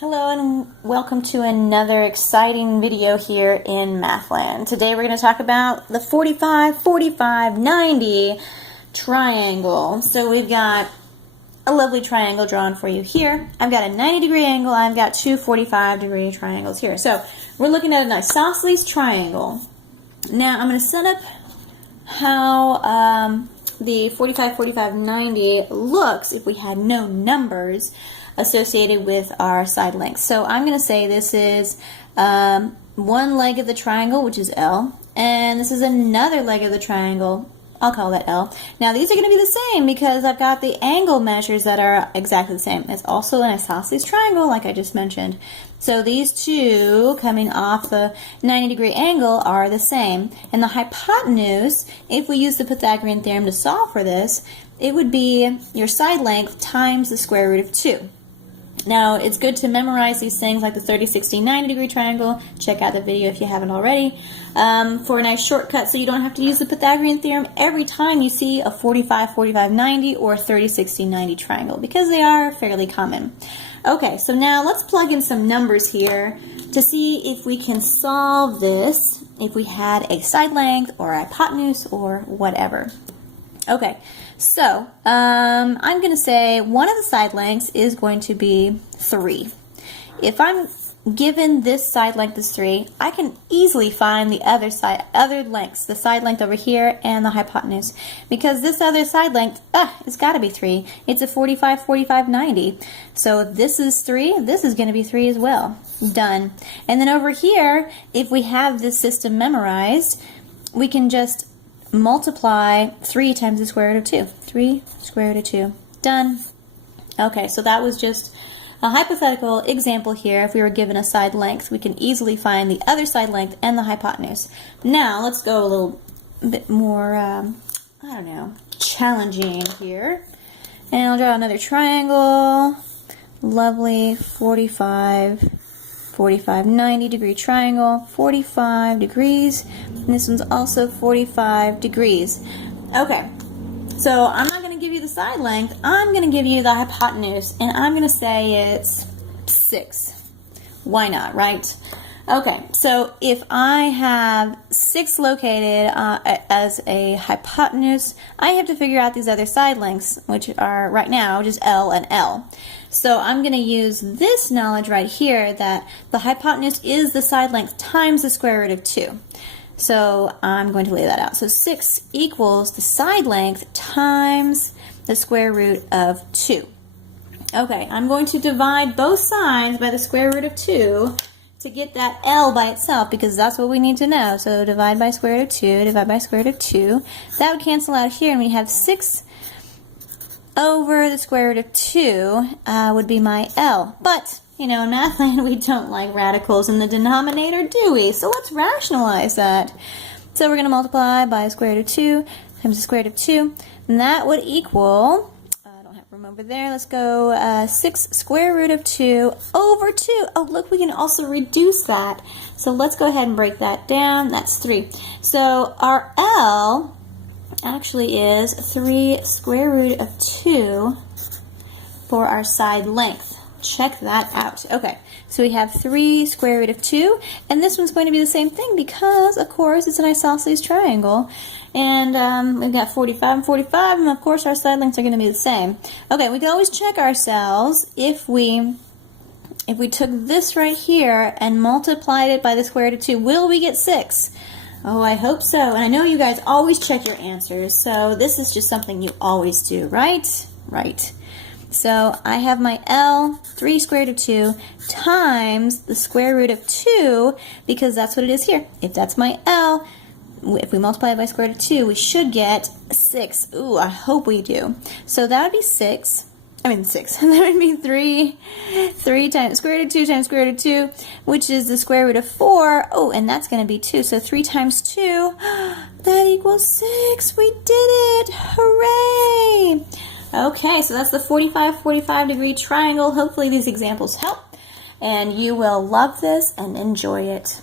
Hello and welcome to another exciting video here in Mathland. Today we're going to talk about the 45, 45, 90 triangle. So we've got a lovely triangle drawn for you here. I've got a 90-degree angle. I've got two 45-degree triangles here. So we're looking at an isosceles triangle. Now I'm going to set up how the 45, 45, 90 looks if we had no numbers associated with our side lengths. So I'm going to say this is one leg of the triangle, which is L, and this is another leg of the triangle. I'll call that L. Now these are going to be the same because I've got the angle measures that are exactly the same. It's also an isosceles triangle like I just mentioned. So these two coming off the 90-degree angle are the same. And the hypotenuse, if we use the Pythagorean theorem to solve for this, it would be your side length times the square root of 2. Now, it's good to memorize these things like the 30, 60, 90-degree triangle. Check out the video if you haven't already for a nice shortcut so you don't have to use the Pythagorean theorem every time you see a 45, 45, 90 or 30, 60, 90 triangle because they are fairly common. Okay, so now let's plug in some numbers here to see if we can solve this if we had a side length or a hypotenuse or whatever. Okay, so I'm going to say one of the side lengths is going to be 3. If I'm given this side length is 3, I can easily find the other lengths, the side length over here and the hypotenuse, because this other side length, it's got to be 3. It's a 45, 45, 90. So if this is 3, this is going to be 3 as well. Done. And then over here, if we have this system memorized, we can just multiply 3 times the square root of 2. 3 square root of 2. Done. Okay, so that was just a hypothetical example here. If we were given a side length, we can easily find the other side length and the hypotenuse. Now, let's go a little bit more, challenging here. And I'll draw another triangle. Lovely 45, 45, 90-degree triangle, 45 degrees, and this one's also 45 degrees. Okay, so I'm not going to give you the side length, I'm going to give you the hypotenuse, and I'm going to say it's 6. Why not, right? Okay, so if I have 6 located as a hypotenuse, I have to figure out these other side lengths, which are right now just L and L. So I'm going to use this knowledge right here that the hypotenuse is the side length times the square root of 2. So I'm going to lay that out. So 6 equals the side length times the square root of 2. Okay, I'm going to divide both sides by the square root of 2 to get that L by itself because that's what we need to know. So divide by square root of 2, divide by square root of 2. That would cancel out here and we have 6 over the square root of 2 would be my L. But, in Mathland we don't like radicals in the denominator, do we? So let's rationalize that. So we're going to multiply by square root of 2 times the square root of 2. And that would equal, I don't have room over there, let's go 6 square root of 2 over 2. Oh, look, we can also reduce that. So let's go ahead and break that down. That's 3. So our L actually is 3 square root of 2 for our side length. Check that out. Okay, so we have 3 square root of 2, and this one's going to be the same thing because, of course, it's an isosceles triangle. And we've got 45 and 45, and of course our side lengths are going to be the same. Okay, we can always check ourselves if we took this right here and multiplied it by the square root of 2, will we get 6? Oh, I hope so. And I know you guys always check your answers, so this is just something you always do, right? Right. So I have my L, 3 square root of 2, times the square root of 2, because that's what it is here. If that's my L, if we multiply it by square root of 2, we should get 6. Ooh, I hope we do. So that would be 6. That would be 3 times square root of 2 times square root of 2, which is the square root of 4. Oh, and that's going to be 2. So 3 times 2, that equals 6. We did it. Hooray! Okay, so that's the 45, 45 degree triangle. Hopefully these examples help, and you will love this and enjoy it.